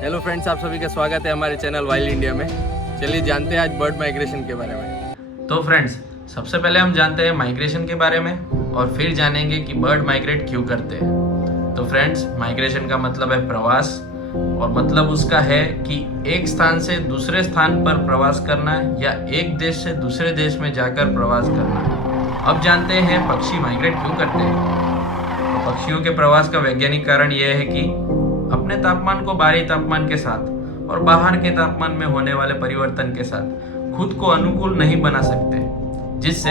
Hello friends, आप सभी का स्वागत है हमारे चैनल वाइल्ड इंडिया में। चलिए जानते हैं आज बर्ड माइग्रेशन के बारे में। तो फ्रेंड्स, सबसे पहले हम जानते हैं माइग्रेशन के बारे में और फिर जानेंगे कि बर्ड माइग्रेट क्यों करते हैं। तो फ्रेंड्स, माइग्रेशन का मतलब है प्रवास और मतलब उसका है कि एक स्थान से दूसरे स्थान पर प्रवास करना या एक देश से दूसरे देश में जाकर प्रवास करना। अब जानते हैं पक्षी माइग्रेट क्यों करते हैं। तो पक्षियों के प्रवास का वैज्ञानिक कारण यह है कि अपने तापमान को बाहरी तापमान के साथ और बाहर के तापमान में होने वाले परिवर्तन के साथ खुद को अनुकूल नहीं बना सकते, जिससे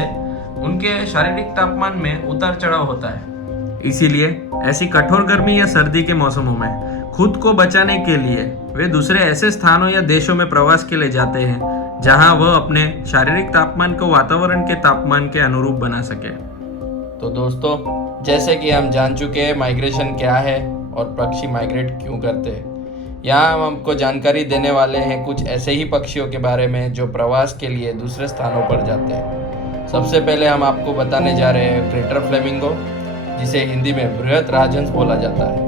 उनके शारीरिक तापमान में उतार चढ़ाव होता है। इसीलिए ऐसी कठोर गर्मी या सर्दी के मौसमों में खुद को बचाने के लिए वे दूसरे ऐसे स्थानों या देशों में प्रवास के लिए जाते हैं जहां वह अपने शारीरिक तापमान को वातावरण के तापमान के अनुरूप बना सके। तो दोस्तों, जैसे कि हम जान चुके हैं माइग्रेशन क्या है और पक्षी माइग्रेट क्यों करते हैं, यहाँ हम आपको जानकारी देने वाले हैं कुछ ऐसे ही पक्षियों के बारे में जो प्रवास के लिए दूसरे स्थानों पर जाते हैं। सबसे पहले हम आपको बताने जा रहे हैं ग्रेटर फ्लेमिंगो, जिसे हिंदी में बृहत राजहंस बोला जाता है।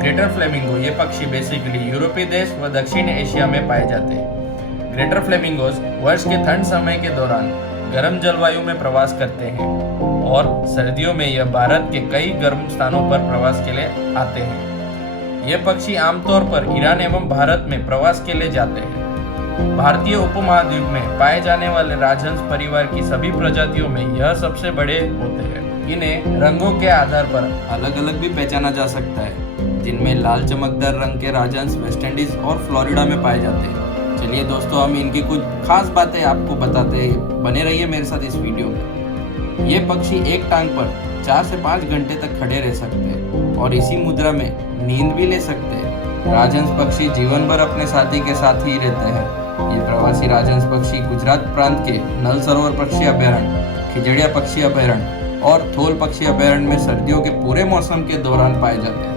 ग्रेटर फ्लेमिंगो ये पक्षी बेसिकली यूरोपीय देश व दक्षिण एशिया में पाए जाते हैं। ग्रेटर फ्लेमिंगोज वर्ष के ठंड समय के दौरान गर्म जलवायु में प्रवास करते हैं और सर्दियों में यह भारत के कई गर्म स्थानों पर प्रवास के लिए आते हैं। ये पक्षी आमतौर पर ईरान एवं भारत में प्रवास के लिए जाते हैं। भारतीय उपमहाद्वीप में पाए जाने वाले राजहंस परिवार की सभी प्रजातियों में यह सबसे बड़े होते हैं। इन्हें रंगों के आधार पर अलग अलग भी पहचाना जा सकता है, जिनमें लाल चमकदार रंग के राजहंस वेस्ट इंडीज और फ्लोरिडा में पाए जाते हैं। चलिए दोस्तों, हम इनकी कुछ खास बातें आपको बताते हैं। बने रहिए मेरे साथ इस वीडियो में। ये पक्षी एक टांग पर 4 से 5 घंटे तक खड़े रह सकते हैं और इसी मुद्रा में नींद भी ले सकते हैं। राजहंस पक्षी जीवन भर अपने साथी के साथ ही रहते हैं। ये प्रवासी राजहंस पक्षी गुजरात प्रांत के नल सरोवर पक्षी अभयारण्य, खिजड़िया पक्षी अभयारण्य और थोल पक्षी अभयारण्य में सर्दियों के पूरे मौसम के दौरान पाए जाते हैं।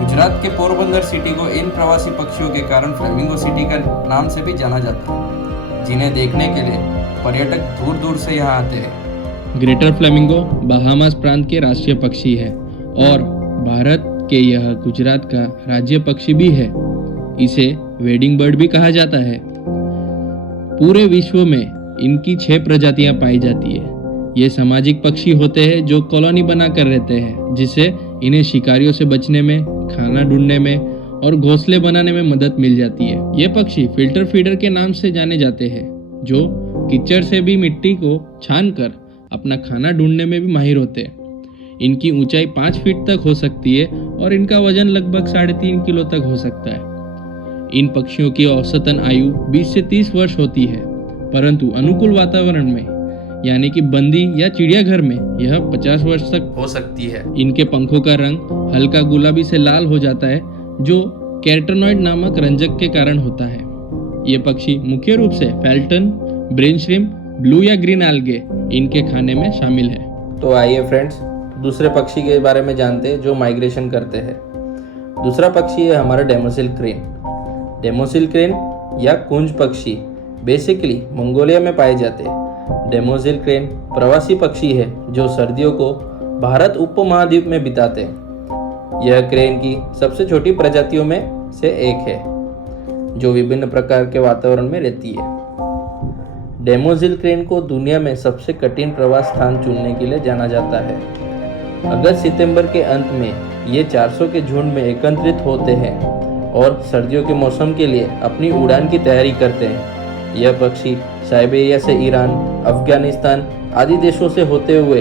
गुजरात के पोरबंदर सिटी को इन प्रवासी पक्षियों के कारण फ्लेमिंगो सिटी का नाम से भी जाना जाता है, जिन्हें देखने के लिए पर्यटक दूर दूर से यहाँ आते हैं। ग्रेटर फ्लेमिंगो बहामास प्रांत के राष्ट्रीय पक्षी है और भारत के यह गुजरात का राज्य पक्षी भी है। इसे वेडिंग बर्ड भी कहा जाता है। पूरे विश्व में इनकी 6 प्रजातियां पाई जाती है। ये सामाजिक पक्षी होते हैं जो कॉलोनी बनाकर रहते हैं, जिससे इन्हें शिकारियों से बचने में, खाना ढूंढने में और घोंसले बनाने में मदद मिल जाती है। ये पक्षी फिल्टर फीडर के नाम से जाने जाते हैं, जो कीचड़ से भी मिट्टी को छानकर अपना खाना ढूंढने में भी माहिर होते हैं। इनकी ऊंचाई 5 फीट तक हो सकती है और इनका वजन लगभग 3.5 किलो तक हो सकता है। इन पक्षियों की औसतन आयु 20 से 30 वर्ष होती है, परंतु अनुकूल वातावरण में यानी कि बंदी या चिड़ियाघर में यह 50 वर्ष तक हो सकती है। इनके पंखों का रंग हल्का गुलाबी से लाल हो जाता है, जो कैरोटीनॉइड नामक रंजक के कारण होता है। ये पक्षी मुख्य रूप से फैल्टन, ब्रेन श्रिम्प, ब्लू या ग्रीन एल्गे इनके खाने में शामिल है। तो आइए फ्रेंड्स, दूसरे पक्षी के बारे में जानते हैं जो माइग्रेशन करते हैं। दूसरा पक्षी है हमारा डेमोसिल क्रेन। डेमोसिल क्रेन या कुंज पक्षी बेसिकली मंगोलिया में पाए जाते हैं। डेमोसिल क्रेन प्रवासी पक्षी है जो सर्दियों को भारत उपमहाद्वीप में बिताते हैं। यह क्रेन की सबसे छोटी प्रजातियों में से एक है, जो विभिन्न प्रकार के वातावरण में रहती है। डेमोसिल क्रेन को दुनिया में सबसे कठिन प्रवास स्थान चुनने के लिए जाना जाता है। अगस्त सितंबर के अंत में ये 400 के झुंड में एकत्रित होते हैं और सर्दियों के मौसम के लिए अपनी उड़ान की तैयारी करते हैं। यह पक्षी साइबेरिया से ईरान, अफगानिस्तान आदि देशों से होते हुए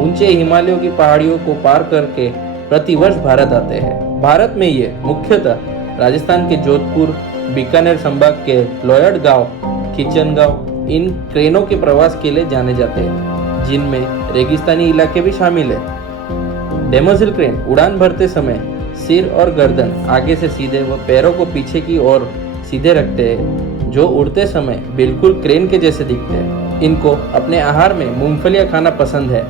ऊंचे हिमालयों की पहाड़ियों को पार करके प्रतिवर्ष भारत आते हैं। भारत में ये मुख्यतः राजस्थान के जोधपुर, बीकानेर संभाग के लोयड गांव, किचनगांव इन क्रेनों के प्रवास के लिए जाने जाते हैं, जिनमें रेगिस्तानी इलाके भी शामिल है। डेमोसिल क्रेन उड़ान भरते समय सिर और गर्दन आगे से सीधे व पैरों को पीछे की ओर सीधे रखते हैं, जो उड़ते समय बिल्कुल क्रेन के जैसे दिखते हैं। इनको अपने आहार में मूंगफलियां खाना पसंद है।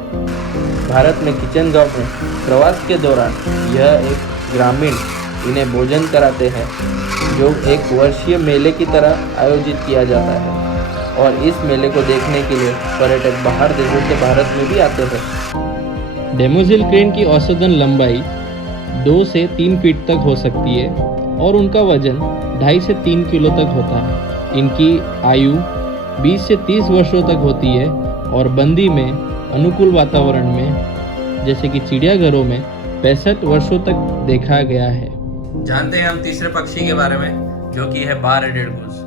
भारत में किचनगांव में प्रवास के दौरान यह एक ग्रामीण इन्हें भोजन कराते हैं, जो एक वर्षीय मेले की तरह आयोजित किया जाता है और इस मेले को देखने के लिए पर्यटक बाहर देशों से भारत में भी आते हैं। डेमोसिल क्रेन की औसतन लंबाई 2 से 3 फीट तक हो सकती है और उनका वजन 2.5 से 3 किलो तक होता है। इनकी आयु 20 से 30 वर्षों तक होती है और बंदी में अनुकूल वातावरण में जैसे कि चिड़ियाघरों में 65 वर्षों तक देखा गया है। जानते हैं हम तीसरे पक्षी के बारे में, जो कि है bar headed goose.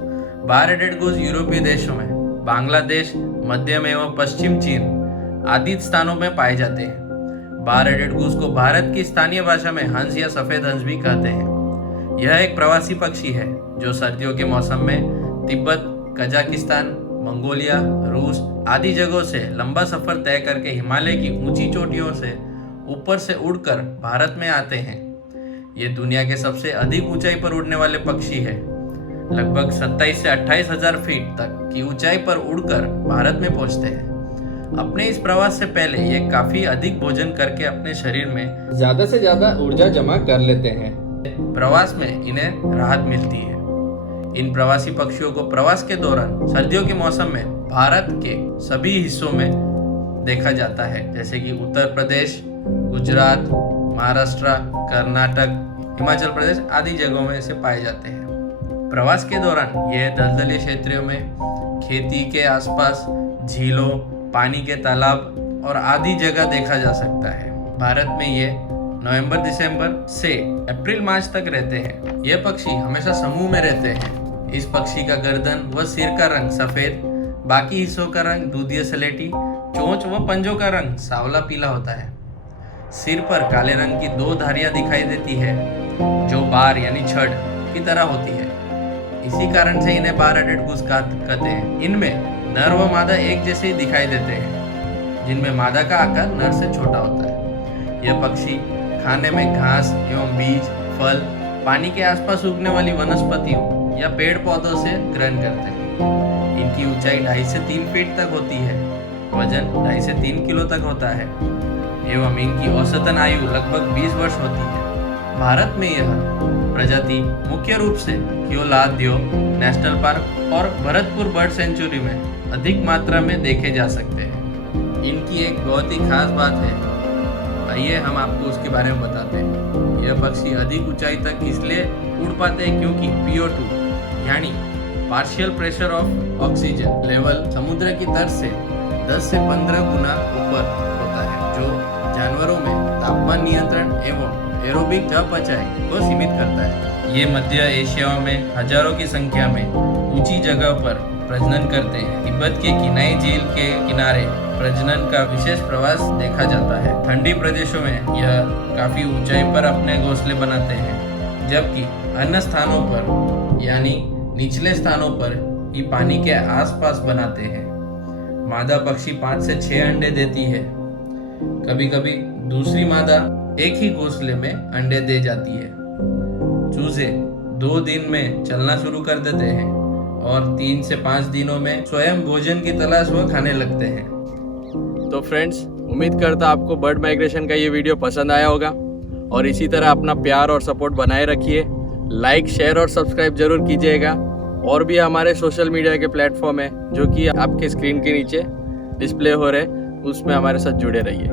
Bar headed goose यूरोपीय देशों में, बांग्लादेश, मध्यम एवं पश्चिम चीन आदि स्थानों में पाए जाते हैं। बार हेडेड गूस को भारत की स्थानीय भाषा में हंस या सफेद हंस भी कहते हैं। यह एक प्रवासी पक्षी है जो सर्दियों के मौसम में तिब्बत, कजाकिस्तान, मंगोलिया, रूस आदि जगहों से लंबा सफर तय करके हिमालय की ऊंची चोटियों से ऊपर से उड़कर भारत में आते हैं। ये दुनिया के सबसे अधिक ऊंचाई पर उड़ने वाले पक्षी है। लगभग 27 से 28 हजार फीट तक की ऊंचाई पर उड़कर भारत में पहुंचते हैं। अपने इस प्रवास से पहले ये काफी अधिक भोजन करके अपने शरीर में ज़्यादा से ज़्यादा ऊर्जा जमा कर लेते हैं। प्रवास में इन्हें राहत मिलती है। इन प्रवासी पक्षियों को प्रवास के दौरान सर्दियों के मौसम में भारत के सभी हिस्सों में देखा जाता है, जैसे कि उत्तर प्रदेश, गुजरात, महाराष्ट्र, कर्नाटक, हिमाचल प्रदेश आदि जगहों में इसे पाए जाते हैं। प्रवास के दौरान यह दलदली क्षेत्रों में, खेती के आसपास, झीलों, पानी के तालाब और आदि जगह देखा जा सकता है। भारत में ये नवंबर-दिसंबर से अप्रैल-मार्च तक रहते हैं। यह पक्षी हमेशा समूह में रहते हैं। इस पक्षी का गर्दन व सिर का रंग सफेद, बाकी हिस्सों का रंग दूधिया सलेटी, चोंच व पंजों का रंग सावला पीला होता है। सिर पर काले रंग की 2 धारियां दिखाई देती है जो बार यानी छड़ की तरह होती है। इसी कारण से इन्हें बार हेडेड गूस कहते हैं। इनमें नर व मादा एक जैसे ही दिखाई देते हैं, जिनमें मादा का आकार नर से छोटा होता है। यह पक्षी खाने में घास एवं बीज, फल, पानी के आसपास उगने वाली वनस्पतियों या पेड़ पौधों से ग्रहण करते हैं। इनकी ऊंचाई 2.5 से 3 फीट तक होती है, वजन 2.5 से 3 किलो तक होता है एवं इनकी औसतन आयु लगभग 20 वर्ष होती है। भारत में यह प्रजाति मुख्य रूप से क्योलाद्यो नेशनल पार्क और भरतपुर बर्ड सेंचुरी में अधिक मात्रा में देखे जा सकते हैं। इनकी एक बहुत ही खास बात है, आइए हम आपको उसके बारे में बताते हैं। यह पक्षी अधिक ऊंचाई तक इसलिए उड़ पाते हैं क्योंकि PO2 यानी partial pressure of oxygen level समुद्र की तर्ज से 10 से 15 गुना ऊपर होता है, जो जानवरों में तापमान नियंत्रण एवं एरोबिक चयापचय को सीमित करता है। ये मध्य एशिया में हजारों की संख्या में ऊंची जगह पर प्रजनन करते हैं। तिब्बत के किनाई झील के किनारे प्रजनन का विशेष प्रवास देखा जाता है। ठंडी प्रदेशों में यह काफी ऊंचाई पर अपने घोंसले बनाते हैं, जबकि अन्य स्थानों पर यानी निचले स्थानों पर ही पानी के आसपास बनाते हैं। मादा पक्षी 5 से 6 अंडे देती है। कभी कभी दूसरी मादा एक ही घोंसले में अंडे दे जाती है। चूजे 2 दिन में चलना शुरू कर देते हैं और 3 से 5 दिनों में स्वयं भोजन की तलाश व खाने लगते हैं। तो फ्रेंड्स, उम्मीद करता आपको बर्ड माइग्रेशन का ये वीडियो पसंद आया होगा और इसी तरह अपना प्यार और सपोर्ट बनाए रखिए। लाइक, शेयर और सब्सक्राइब जरूर कीजिएगा। और भी हमारे सोशल मीडिया के प्लेटफॉर्म है जो कि आपके स्क्रीन के नीचे डिस्प्ले हो रहे, उसमें हमारे साथ जुड़े रहिए।